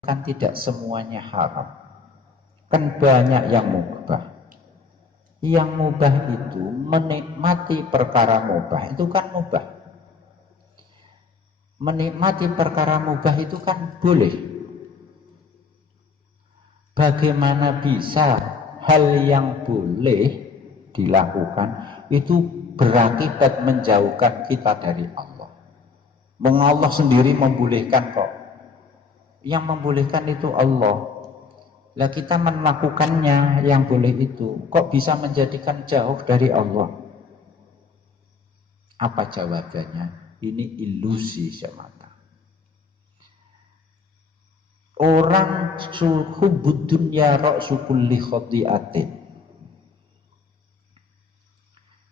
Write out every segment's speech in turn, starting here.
kan tidak semuanya haram. Kan banyak yang mubah. Yang mubah itu menikmati perkara mubah itu kan mubah. Menikmati perkara mubah itu kan boleh. Bagaimana bisa hal yang boleh dilakukan itu berakibat menjauhkan kita dari Allah? Allah sendiri membolehkan kok. Yang membolehkan itu Allah. Lah kita melakukannya yang boleh itu kok bisa menjadikan jauh dari Allah? Apa jawabannya? Ini ilusi semata. Orang hubud dunya ra'su kulli khati'atin.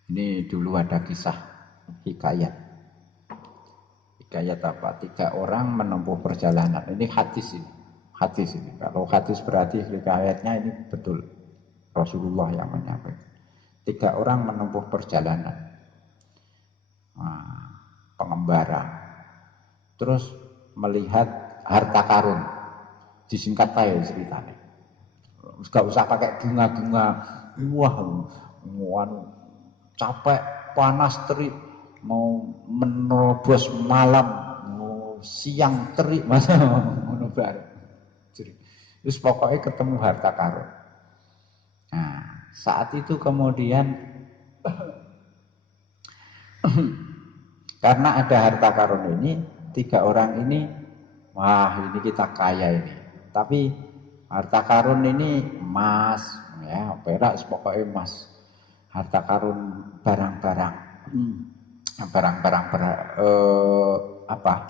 Ini dulu ada kisah hikayat. Hikayat apa? 3 orang menempuh perjalanan. Ini hadis ini. Hadis ini. Kalau hadis berarti hikayatnya ini betul. Rasulullah yang menyampaikan. 3 orang menempuh perjalanan. Nah, pengembara. Terus melihat harta karun. Disingkat aja ceritanya. Gak usah pakai bunga-bunga. Wah, capek, panas, terik, mau menerobos malam, mau siang terik, masa mau bareng. Terus pokoknya ketemu harta karun. Nah, saat itu kemudian karena ada harta karun ini, 3 orang ini, wah ini kita kaya ini. Tapi harta karun ini emas, ya perak, pokoknya emas. Harta karun barang-barang,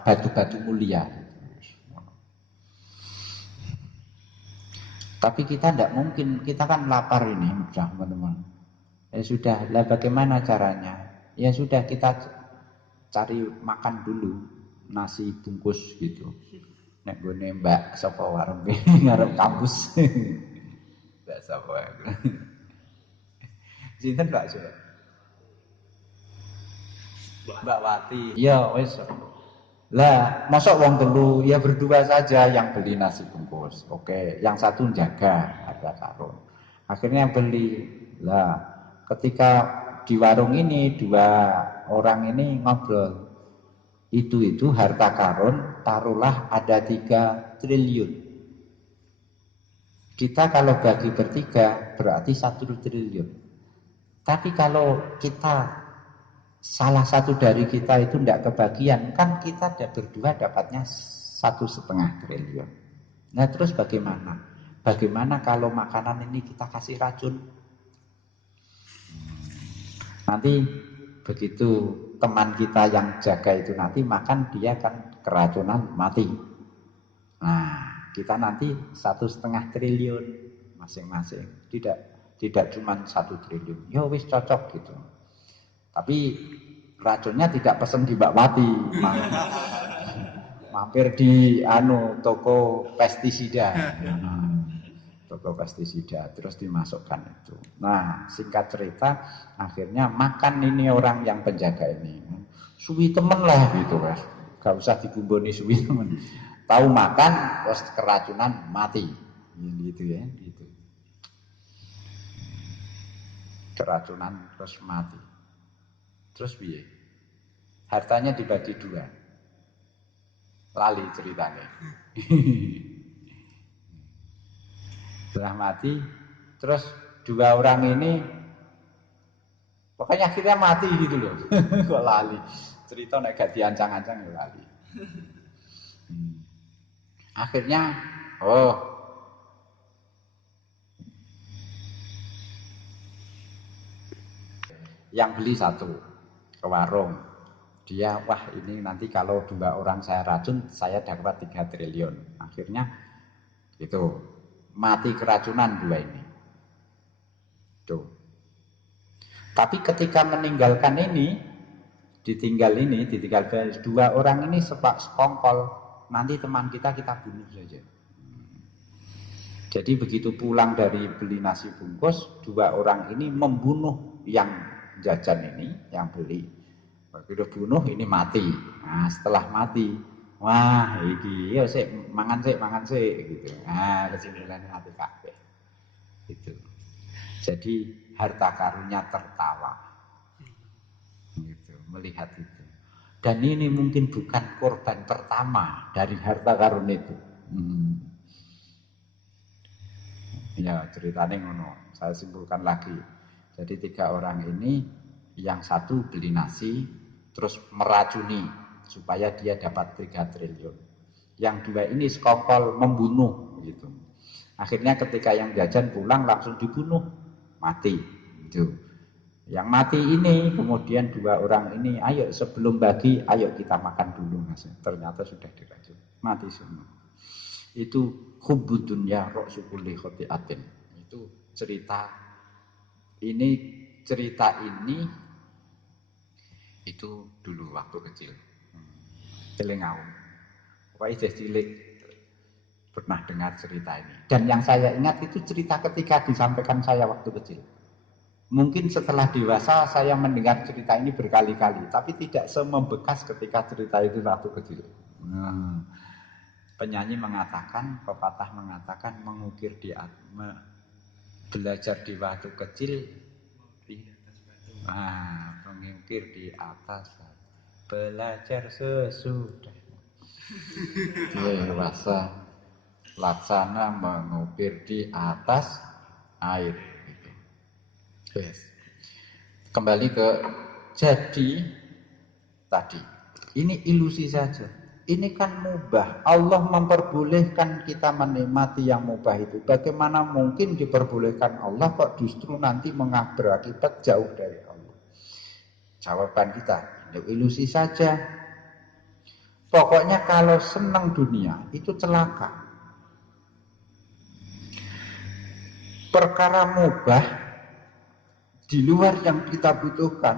batu-batu mulia. Tapi kita tidak mungkin, kita kan lapar ini, teman-teman. Ya sudah, lah bagaimana caranya? Ya sudah kita cari makan dulu, nasi bungkus gitu. Nek gue nembak sapa warung ngarep kampus. Mbak sapa aku. Sinten Mbak Sule? Mbak Wati. Ya wis. Lah, mosok wong telu ya berdua saja yang beli nasi bungkus. Oke, yang satu jaga harga karun. Akhirnya beli. Lah, ketika di warung ini 2 orang ini ngobrol. Itu harta karun taruhlah ada 3 triliun. Kita kalau bagi bertiga berarti 1 triliun. Tapi kalau kita salah satu dari kita itu tidak kebagian, kan kita berdua dapatnya 1,5 triliun. Nah terus bagaimana? Bagaimana kalau makanan ini kita kasih racun? Nanti begitu teman kita yang jaga itu nanti makan, dia akan keracunan mati. Nah kita nanti 1,5 triliun masing-masing. Tidak cuma 1 triliun. Ya wis cocok gitu. Tapi racunnya tidak pesen di Mbak Wati, mampir di toko pestisida, toko pestisida, terus dimasukkan itu. Nah singkat cerita, akhirnya makan ini orang yang penjaga ini, suwi temen lah gitu kan, gak usah dibumboni suwi temen. Tahu makan terus keracunan mati, gitu ya, gitu. Keracunan terus mati. Terus piye? Hartanya dibagi 2. Lali ceritanya. Setelah mati, terus 2 orang ini pokoknya akhirnya mati gitu loh. Kok lali? Cerita nek gak diancang-ancang ya lali. Akhirnya yang beli 1 ke warung, dia wah ini nanti kalau 2 orang saya racun saya dapat 3 triliun. Akhirnya itu mati keracunan 2 ini tuh. Tapi ketika meninggalkan ini, ditinggal 2 orang ini sekongkol, nanti teman kita bunuh saja. Jadi begitu pulang dari beli nasi bungkus, 2 orang ini membunuh yang jajan ini, yang beli. Begitu bunuh ini mati. Nah setelah mati Wah, iki ya sik mangan sik gitu. Nah, kesimpulannya hati kabeh. Gitu. Jadi harta karunnya tertawa. Gitu, melihat itu. Dan ini mungkin bukan korban pertama dari harta karun itu. Ya ceritanya ngono. Saya simpulkan lagi. Jadi 3 orang ini, yang satu beli nasi, terus meracuni supaya dia dapat 3 triliun. Yang 2 ini sekokol membunuh gitu. Akhirnya ketika yang jajan pulang langsung dibunuh, mati. Gitu. Yang mati ini kemudian 2 orang ini, ayo sebelum bagi, ayo kita makan dulu nasi. Ternyata sudah diracun, mati semua. Itu hubbud dunya ra'sukuli khoti'atin. Itu ini cerita ini itu dulu waktu kecil. Celengau. Pokoknya cilik pernah dengar cerita ini. Dan yang saya ingat itu cerita ketika disampaikan saya waktu kecil. Mungkin setelah dewasa saya mendengar cerita ini berkali-kali, tapi tidak semembekas ketika cerita itu waktu kecil. Penyanyi mengatakan, pepatah mengatakan, mengukir belajar di waktu kecil, mengukir di atas, belajar sesudah dewasa, laksana mengukir di atas air. Yes. Kembali ke jadi tadi, ini ilusi saja. Ini kan mubah. Allah memperbolehkan kita menikmati yang mubah itu. Bagaimana mungkin diperbolehkan Allah kok justru nanti berakibat jauh dari Allah? Jawaban kita, ini ilusi saja. Pokoknya kalau senang dunia itu celaka. Perkara mubah di luar yang kita butuhkan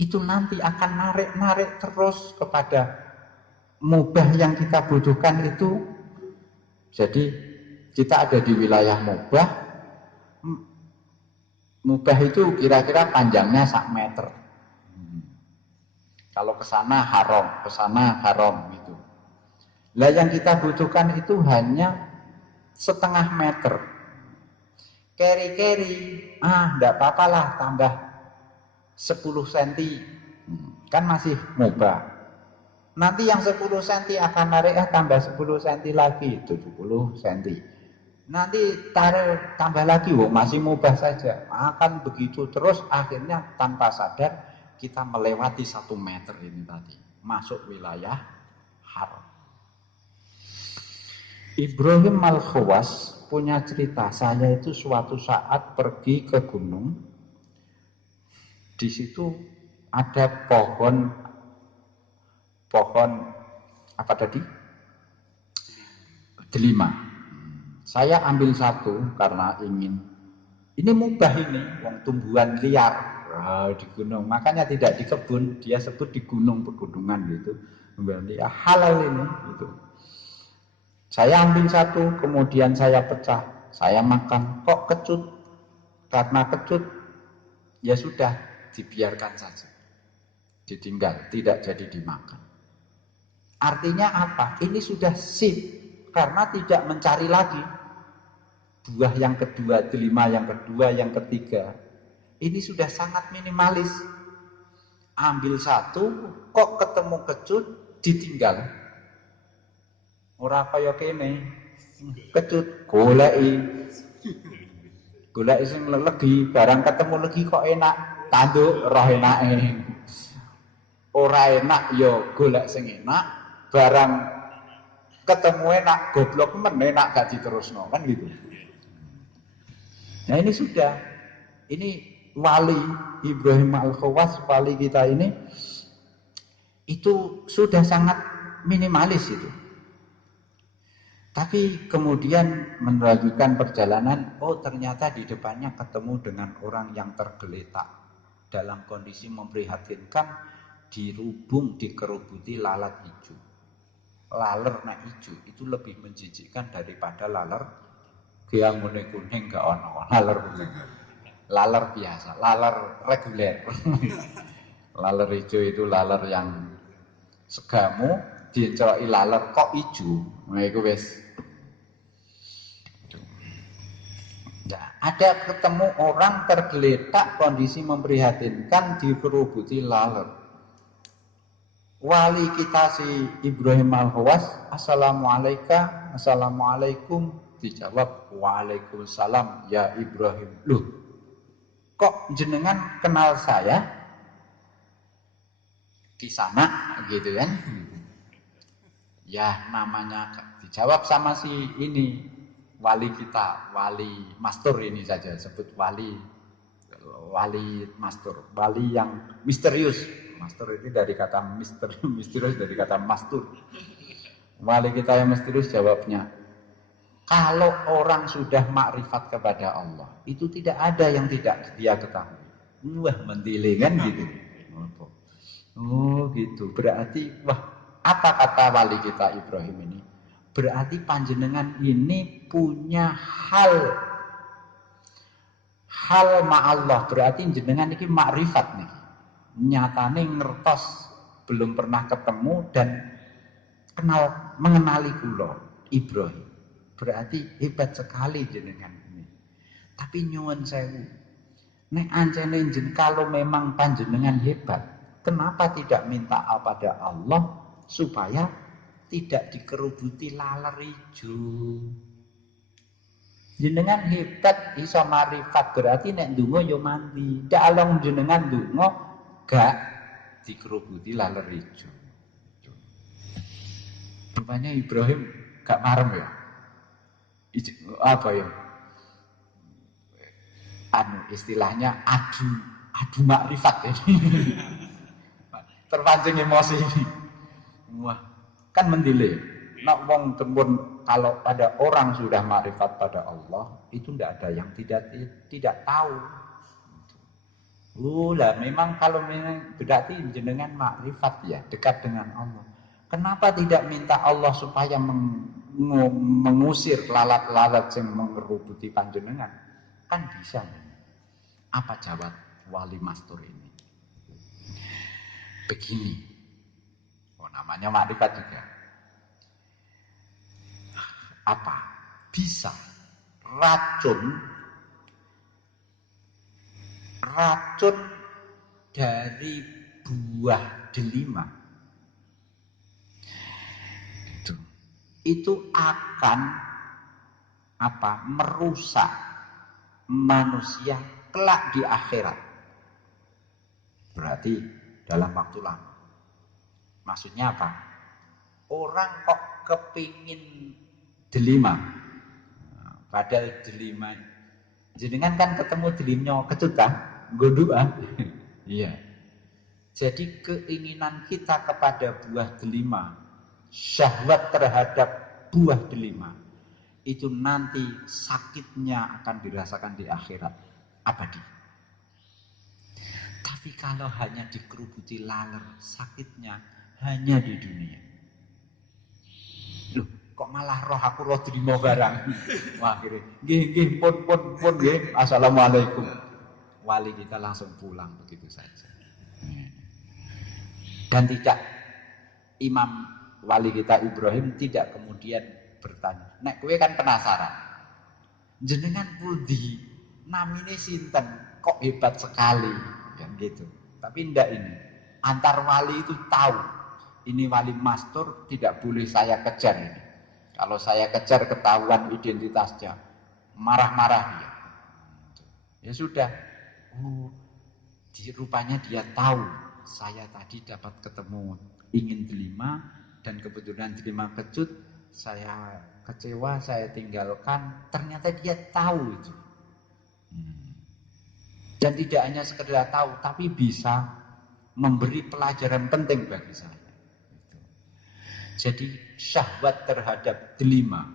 itu nanti akan narik-narik terus kepada mubah yang kita butuhkan itu. Jadi kita ada di wilayah mubah. Mubah itu kira-kira panjangnya 1 meter. Kalau ke sana haram gitu. Lah yang kita butuhkan itu hanya 0,5 meter. Keri-keri, enggak apa-apa lah tambah 10 cm. Kan masih mubah. Nanti yang 10 cm akan narik tambah 10 cm lagi, 70 cm. Nanti tarik tambah lagi, masih mubah saja. Akan begitu terus, akhirnya tanpa sadar kita melewati 1 meter ini tadi, masuk wilayah haram. Ibrahim Al-Khawas punya cerita, saya itu suatu saat pergi ke gunung. Di situ ada pohon apa tadi? Delima. Saya ambil satu karena ingin. Ini mubah ini, tumbuhan liar di gunung. Makanya tidak di kebun, dia sebut di gunung pegunungan gitu. Berarti halal ini gitu. Saya ambil satu, kemudian saya pecah, saya makan. Kok kecut? Karena kecut, ya sudah dibiarkan saja, ditinggal, tidak jadi dimakan. Artinya apa? Ini sudah sip, karena tidak mencari lagi buah yang kedua, delima yang kedua, yang ketiga. Ini sudah sangat minimalis. Ambil satu, kok ketemu kecut, ditinggal. Ora kaya kene, kecut, goleki sing legi, barang ketemu legi kok enak, tanduk roh enake. Ora enak ya golek sing enak, barang ketemu enak goblok men enak gak diterusno, kan gitu. Nah ini sudah, ini wali Ibrahim Al-Khawas, wali kita ini itu sudah sangat minimalis itu. Tapi kemudian melanjutkan perjalanan, ternyata di depannya ketemu dengan orang yang tergeletak dalam kondisi memprihatinkan, dirubung, dikerubuti lalat hijau. Laler nak hijau itu lebih menjijikkan daripada laler yang kuning gak ono. Laler kuning, laler biasa, laler reguler. Laler hijau itu laler yang segamu, Diceloki laler kok ijo. Nah iku wis. Nah, ada ketemu orang tergeletak kondisi memprihatinkan dikerubuti laler. Wali kita si Ibrahim Al-Hawas, Assalamualaikum, Assalamualaikum, dijawab Waalaikumsalam ya Ibrahim. Loh, kok jenengan kenal saya di sana gitu kan? Ya namanya dijawab sama si ini wali kita, wali mastur ini saja sebut wali mastur, wali yang misterius. Mastur itu dari kata misterius dari kata mastur. Wali kita yang misterius jawabnya, kalau orang sudah makrifat kepada Allah, itu tidak ada yang tidak dia ketahui. Wah mendile kan gitu. Oh gitu, berarti wah apa kata wali kita Ibrahim ini? Berarti panjenengan ini punya hal ma'allah, berarti jenengan ini makrifat nih. Nyatane ngertos belum pernah ketemu dan mengenali kula Ibrahim. Berarti hebat sekali jenengan ini. Tapi nyuwun sewu. Nek ancene kalau memang panjenengan hebat, kenapa tidak minta pada Allah supaya tidak dikerubuti laler ijo? Jenengan hebat iso marifat berarti nek ndonga yo mandi. Ndak along jenengan ndonga gak dikerubuti laler ijo. Rupanya Ibrahim gak marem ya. Apa ya? Istilahnya adu makrifat ini. Terpancing emosi. Wah, kan mendile. Nak wong tempun kalau pada orang sudah makrifat pada Allah, itu tidak ada yang tidak tahu. Lah memang kalau berarti jenengan makrifat ya, dekat dengan Allah. Kenapa tidak minta Allah supaya mengusir lalat-lalat yang mengerubuti panjenengan? Kan bisa. Apa jawab wali mastur ini? Begini. Oh, namanya makrifat juga. Apa? Bisa racun dari buah delima itu akan merusak manusia kelak di akhirat. Berarti dalam waktu lama. Maksudnya apa? Orang kok kepingin delima, padahal delima jenengan kan ketemu delimnya kecutan godua. Iya. Jadi keinginan kita kepada buah delima, syahwat terhadap buah delima, itu nanti sakitnya akan dirasakan di akhirat abadi. Tapi kalau hanya dikerubuti laler, sakitnya hanya di dunia. Loh, kok malah roh aku roh delima barang. Wah, akhirnya nggih pun nggih. Assalamualaikum. Wali kita langsung pulang begitu saja. Dan tidak Imam wali kita Ibrahim tidak kemudian bertanya. Nek kowe kan penasaran. Jenengan pundi? Namine sinten? Kok hebat sekali? Yang gitu. Tapi ndak ini. Antar wali itu tahu. Ini wali mastur tidak boleh saya kejar ini. Kalau saya kejar ketahuan identitasnya. Marah-marah dia. Ya sudah. Rupanya dia tahu. Saya tadi dapat ketemu ingin delima dan kebetulan delima kecut, saya kecewa, saya tinggalkan. Ternyata dia tahu itu. Dan tidak hanya sekedar tahu, tapi bisa memberi pelajaran penting bagi saya. Jadi syahwat terhadap delima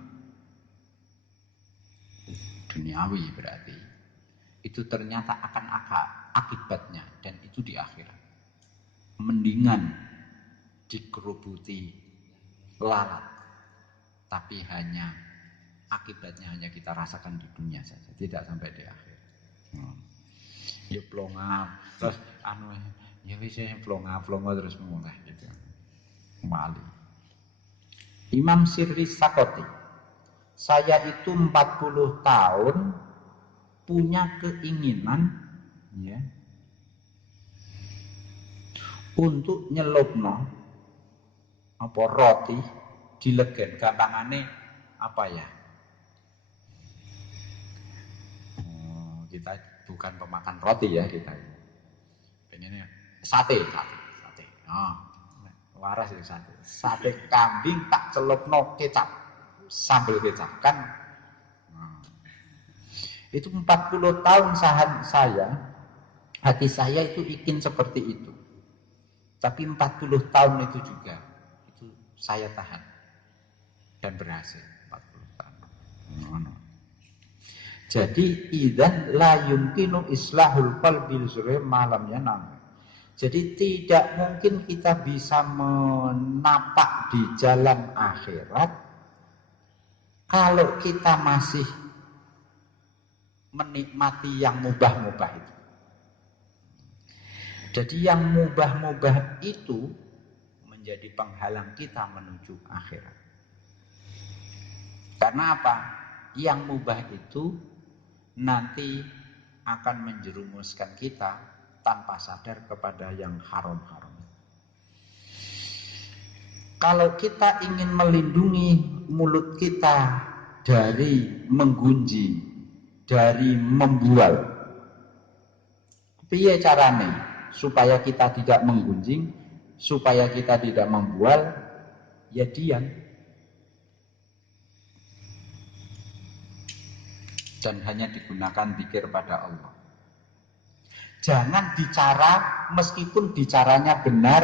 duniawi berarti itu ternyata akan akibatnya dan itu di akhirat. Mendingan dikerubuti lalat, tapi hanya akibatnya hanya kita rasakan di dunia saja, tidak sampai di akhir. Ya plonga terus ya wis plonga terus mulai gitu. Wali. Imam Sirri Sakoti, saya itu 40 tahun punya keinginan ya untuk nyelupno apa roti dilegen, gampangane apa ya, kita bukan pemakan roti ya, kita pengennya sate. Oh, waras ya sate kambing tak celupno kecap, sambal kecap kan. Itu 40 tahun saya, hati saya itu ingin seperti itu. Tapi 40 tahun itu juga itu saya tahan dan berhasil 40 tahun. Jadi idzan la yumkinu islahul qalbi zure malam yanam. Jadi tidak mungkin kita bisa menapak di jalan akhirat kalau kita masih menikmati yang mubah-mubah itu. Jadi yang mubah-mubah itu menjadi penghalang kita menuju akhirat. Karena apa? Yang mubah itu nanti akan menjerumuskan kita tanpa sadar kepada yang haram-haram. Kalau kita ingin melindungi mulut kita dari menggunjing, dari membual, piye carane supaya kita tidak menggunjing, supaya kita tidak membual, ya diam. Dan hanya digunakan zikir pada Allah. Jangan bicara meskipun bicaranya benar,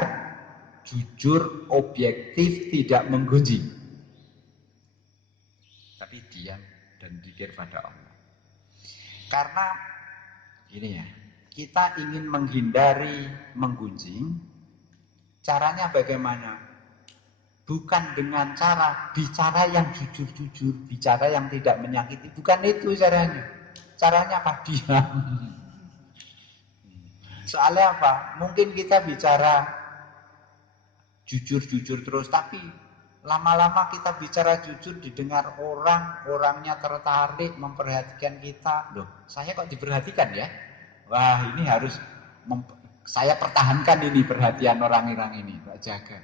jujur, objektif, tidak menggunjing. Tapi diam dan zikir pada Allah. Karena ini ya, kita ingin menghindari menggunjing, caranya bagaimana? Bukan dengan cara bicara yang jujur-jujur, bicara yang tidak menyakiti. Bukan itu caranya. Caranya apa? Diam. Soalnya apa? Mungkin kita bicara jujur-jujur terus, tapi lama-lama kita bicara jujur didengar orang, orangnya tertarik, memperhatikan kita. Loh, saya kok diperhatikan ya? Wah, ini harus saya pertahankan ini perhatian orang-orang ini, tak jaga.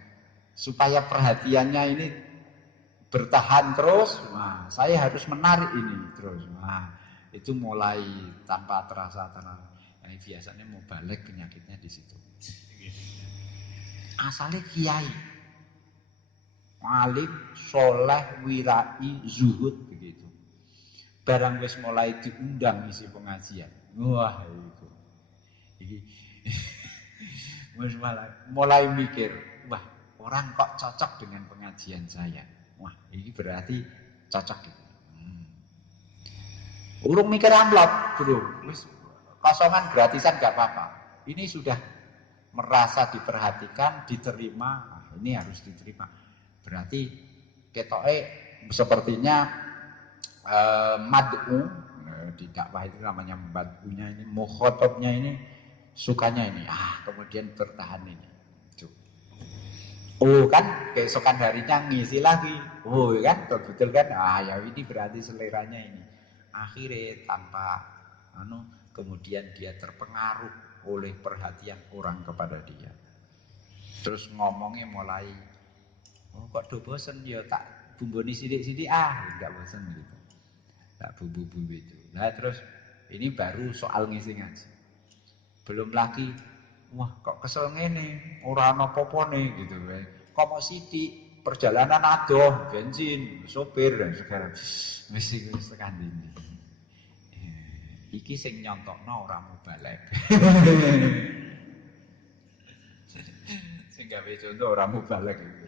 Supaya perhatiannya ini bertahan terus, nah, saya harus menarik ini terus. Nah, itu mulai tanpa terasa. Ini biasanya mau balik penyakitnya di situ. Asalnya kiai, alim, soleh, wirai, zuhud begitu. Barang wis mulai diundang isi pengajian, wah itu, mulai mikir, wah. Orang kok cocok dengan pengajian saya. Wah, ini berarti cocok gitu. Urung mikir amplop, bro. Wis kosongan gratisan gak apa-apa. Ini sudah merasa diperhatikan, diterima. Nah, ini harus diterima. Berarti ketoke sepertinya mad'u di dakwah itu namanya mad'unya ini, mukhotobnya ini sukanya ini. Kemudian bertahan ini. Oh kan keesokan harinya ngisi lagi. Oh kan betul kan. Ya ini berarti seleranya ini. Akhirnya tanpa kemudian dia terpengaruh oleh perhatian orang kepada dia. Terus ngomongnya mulai, kok do bosen ya tak bumboni sidik-sidik enggak bosen gitu. Tak bumbu-bumbu itu. Nah terus ini baru soal ngisi ngaji. Belum lagi, wah kok kesel ngene, ora ana apa-apane gitu kan. Kok mau sidik, perjalanan adoh, bensin, sopir dan segala. Wis tekan ndi. Iki sing nyontokno ora mubalek. Sing gawe contoh ora mubalek gitu.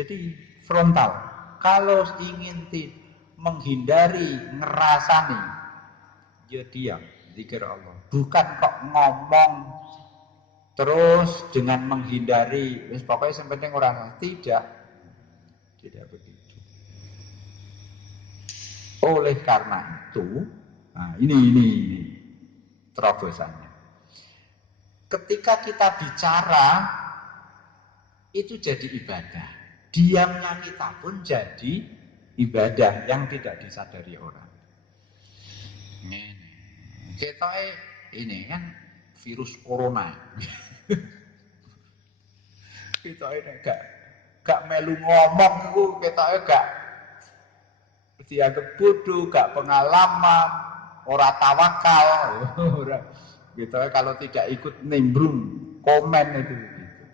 Jadi frontal. Kalau ingin menghindari ngerasani, ya diam, zikir Allah. Bukan kok ngomong terus dengan menghindari, pokoknya yang penting orang tidak begitu. Oleh karena itu, nah ini terobosannya. Ketika kita bicara itu jadi ibadah. Diamnya kita pun jadi ibadah yang tidak disadari orang. Ini kita ini kan virus corona. Kita ini gak melu ngomong itu, kita gak dianggap bodoh, gak pengalaman, ora tawakal. Kita kalau tidak ikut nimbrung komen itu gitu.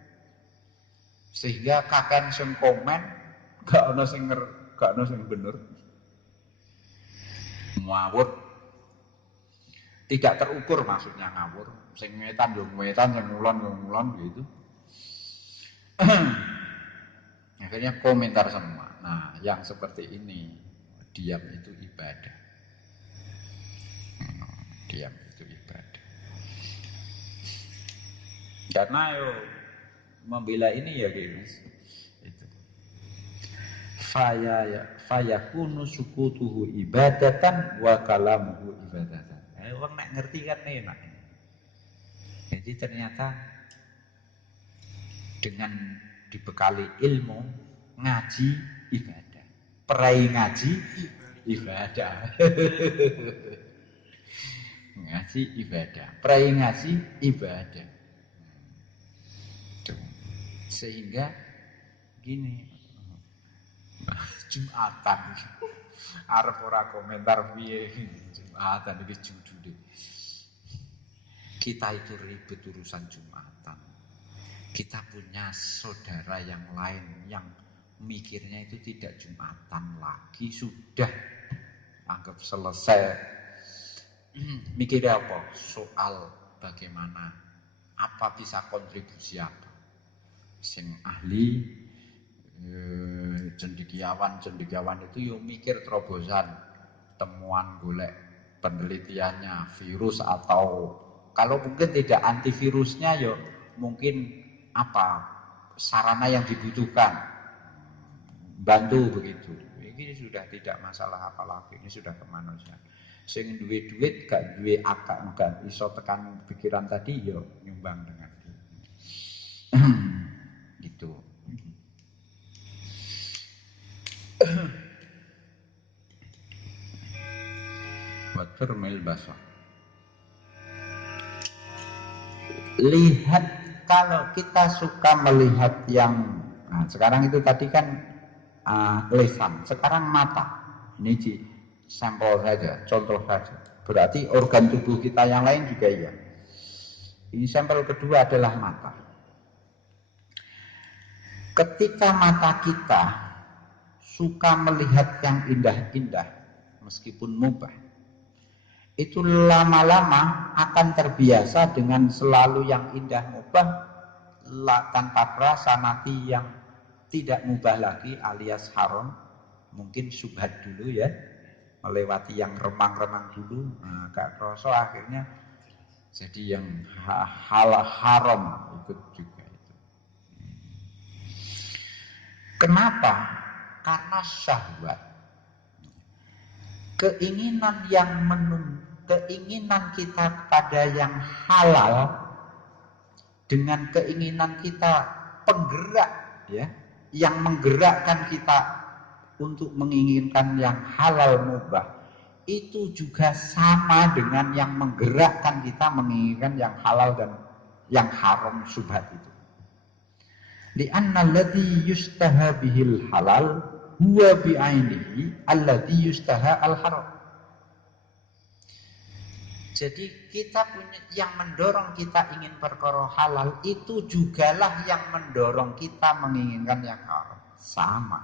Sehingga kakek sing komen gak ono sing bener. Ngawur. Tidak terukur maksudnya ngawur. Sing ngetan yo ngetan, sing ngulon gitu. Akhirnya komentar semua. Nah, yang seperti ini diam itu ibadah. Diam itu ibadah. Karena yo membela ini ya guys. Itu. Fayakunu sukutuhu ibadatan wa kalamuhu ibadatan. Orang nak ngerti kan enak. Jadi ternyata dengan dibekali ilmu ngaji ibadah, perai ngaji ibadah. Ngaji ibadah, perai ngaji ibadah. Sehingga gini, Jumatan arep ora komentar piye Jumatan iki judule. Kita itu ribet urusan Jumatan. Kita punya saudara yang lain yang mikirnya itu tidak Jumatan lagi, sudah anggap selesai. Mikirnya apa? Soal bagaimana, apa bisa kontribusi apa. Sing ahli cendekiawan itu yo mikir terobosan, temuan golek penelitiannya, virus atau kalau mungkin tidak antivirusnya yo mungkin apa sarana yang dibutuhkan, bantu begitu. Ini sudah tidak masalah apalagi, ini sudah kemanusiaan. Sing duwe duit gak duwe akal, gak iso tekan pikiran tadi yo nyumbang dengan gitu. Waturmil basar. Lihat, kalau kita suka melihat yang sekarang itu tadi kan lisan, sekarang mata. Ini sampel saja, contoh saja. Berarti organ tubuh kita yang lain juga iya. Ini sampel kedua adalah mata. Ketika mata kita suka melihat yang indah-indah, meskipun mubah, itu lama-lama akan terbiasa dengan selalu yang indah mubah, tanpa terasa nanti yang tidak mubah lagi alias haram, mungkin subhat dulu ya, melewati yang remang-remang dulu, gak kerasa akhirnya jadi yang hal haram ikut juga itu. Kenapa? Karena syahwat, keinginan kita kepada yang halal dengan keinginan kita penggerak ya, yang menggerakkan kita untuk menginginkan yang halal mubah, itu juga sama dengan yang menggerakkan kita menginginkan yang halal dan yang haram subhat itu. Li'anna alladhi yustaha bihil halal huwa bi'ainihi alladhi yustaha al-haram. Jadi kita punya yang mendorong kita ingin perkara halal, itu jugalah yang mendorong kita menginginkan yang haram. Sama.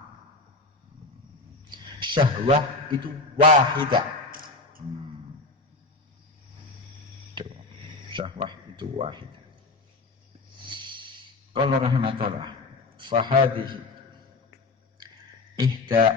Syahwah itu wahidah. Syahwah itu wahidah. Qala rahmatullah, fahadhihi ihda